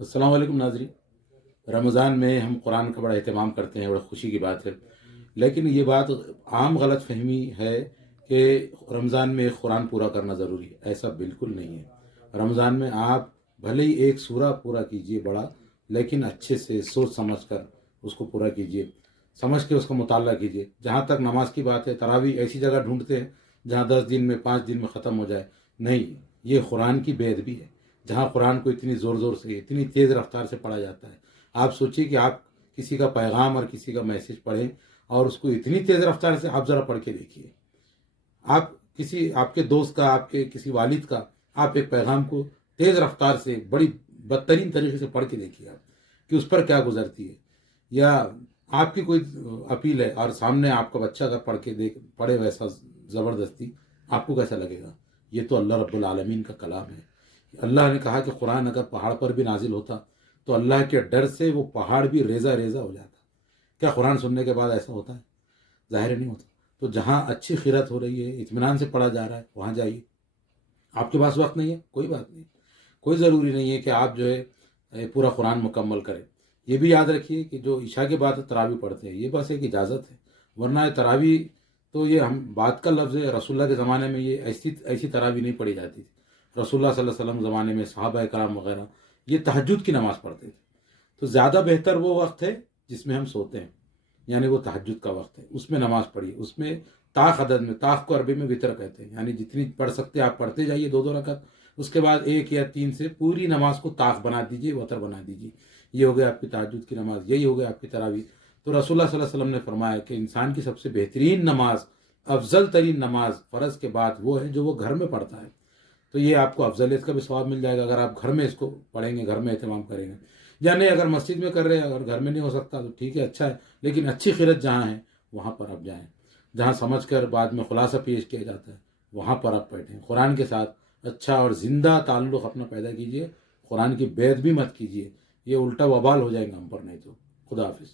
السلام علیکم ناظرین۔ رمضان میں ہم قرآن کا بڑا اہتمام کرتے ہیں، بڑا خوشی کی بات ہے، لیکن یہ بات عام غلط فہمی ہے کہ رمضان میں قرآن پورا کرنا ضروری ہے۔ ایسا بالکل نہیں ہے۔ رمضان میں آپ بھلے ہی ایک سورہ پورا کیجئے بڑا، لیکن اچھے سے سوچ سمجھ کر اس کو پورا کیجئے، سمجھ کے اس کا مطالعہ کیجئے۔ جہاں تک نماز کی بات ہے، تراویح ایسی جگہ ڈھونڈتے ہیں جہاں 10 دن میں 5 دن میں ختم ہو جائے، نہیں، یہ قرآن کی بے ادبی ہے۔ جہاں قرآن کو اتنی زور زور سے، اتنی تیز رفتار سے پڑھا جاتا ہے، آپ سوچیے کہ آپ کسی کا پیغام اور کسی کا میسج پڑھیں اور اس کو اتنی تیز رفتار سے آپ ذرا پڑھ کے دیکھیے۔ آپ کے دوست کا، آپ کے کسی والد کا، آپ ایک پیغام کو تیز رفتار سے بڑی بدترین طریقے سے پڑھ کے دیکھیے آپ کہ اس پر کیا گزرتی ہے۔ یا آپ کی کوئی اپیل ہے اور سامنے آپ کا بچہ اگر پڑھے ویسا زبردستی، آپ کو کیسا لگے گا؟ یہ تو اللہ رب العالمین کا کلام ہے۔ اللہ نے کہا کہ قرآن اگر پہاڑ پر بھی نازل ہوتا تو اللہ کے ڈر سے وہ پہاڑ بھی ریزہ ریزہ ہو جاتا۔ کیا قرآن سننے کے بعد ایسا ہوتا ہے؟ ظاہر نہیں ہوتا۔ تو جہاں اچھی قرأت ہو رہی ہے، اطمینان سے پڑھا جا رہا ہے، وہاں جائیے۔ آپ کے پاس وقت نہیں ہے، کوئی بات نہیں، کوئی ضروری نہیں ہے کہ آپ جو ہے پورا قرآن مکمل کریں۔ یہ بھی یاد رکھیے کہ جو عشاء کے بعد تراویح پڑھتے ہیں، یہ بس ایک اجازت ہے، ورنہ تراویح تو یہ ہم بات کا لفظ ہے۔ رسول اللہ کے زمانے میں یہ ایسی تراویح نہیں پڑھی جاتی تھی۔ رسول اللہ صلی اللہ علیہ وسلم کے زمانے میں صحابہ کرام وغیرہ یہ تہجد کی نماز پڑھتے تھے۔ تو زیادہ بہتر وہ وقت ہے جس میں ہم سوتے ہیں، یعنی وہ تہجد کا وقت ہے، اس میں نماز پڑھیے۔ اس میں طاق عدد میں، طاق کو عربی میں وطر کہتے ہیں، یعنی جتنی پڑھ سکتے آپ پڑھتے جائیے، 2 2 رکعت، اس کے بعد 1 یا 3 سے پوری نماز کو طاق بنا دیجیے، وطر بنا دیجیے۔ یہ ہو گیا آپ کی تہجد کی نماز، یہی ہو گیا آپ کی تراویح۔ تو رسول اللہ صلی اللہ علیہ وسلم نے فرمایا کہ انسان کی سب سے بہترین نماز، افضل ترین نماز فرض کے بعد وہ ہے جو وہ گھر میں پڑھتا ہے۔ تو یہ آپ کو افضلیت کا بھی ثواب مل جائے گا اگر آپ گھر میں اس کو پڑھیں گے، گھر میں اہتمام کریں گے۔ یا نہیں، اگر مسجد میں کر رہے ہیں، اگر گھر میں نہیں ہو سکتا تو ٹھیک ہے، اچھا ہے، لیکن اچھی قرأت جہاں ہے وہاں پر آپ جائیں، جہاں سمجھ کر بعد میں خلاصہ پیش کیا جاتا ہے، وہاں پر آپ بیٹھیں۔ قرآن کے ساتھ اچھا اور زندہ تعلق اپنا پیدا کیجئے، قرآن کی بے ادبی مت کیجئے، یہ الٹا وبال ہو جائے گا ہم پر، نہیں تو۔ خدا حافظ۔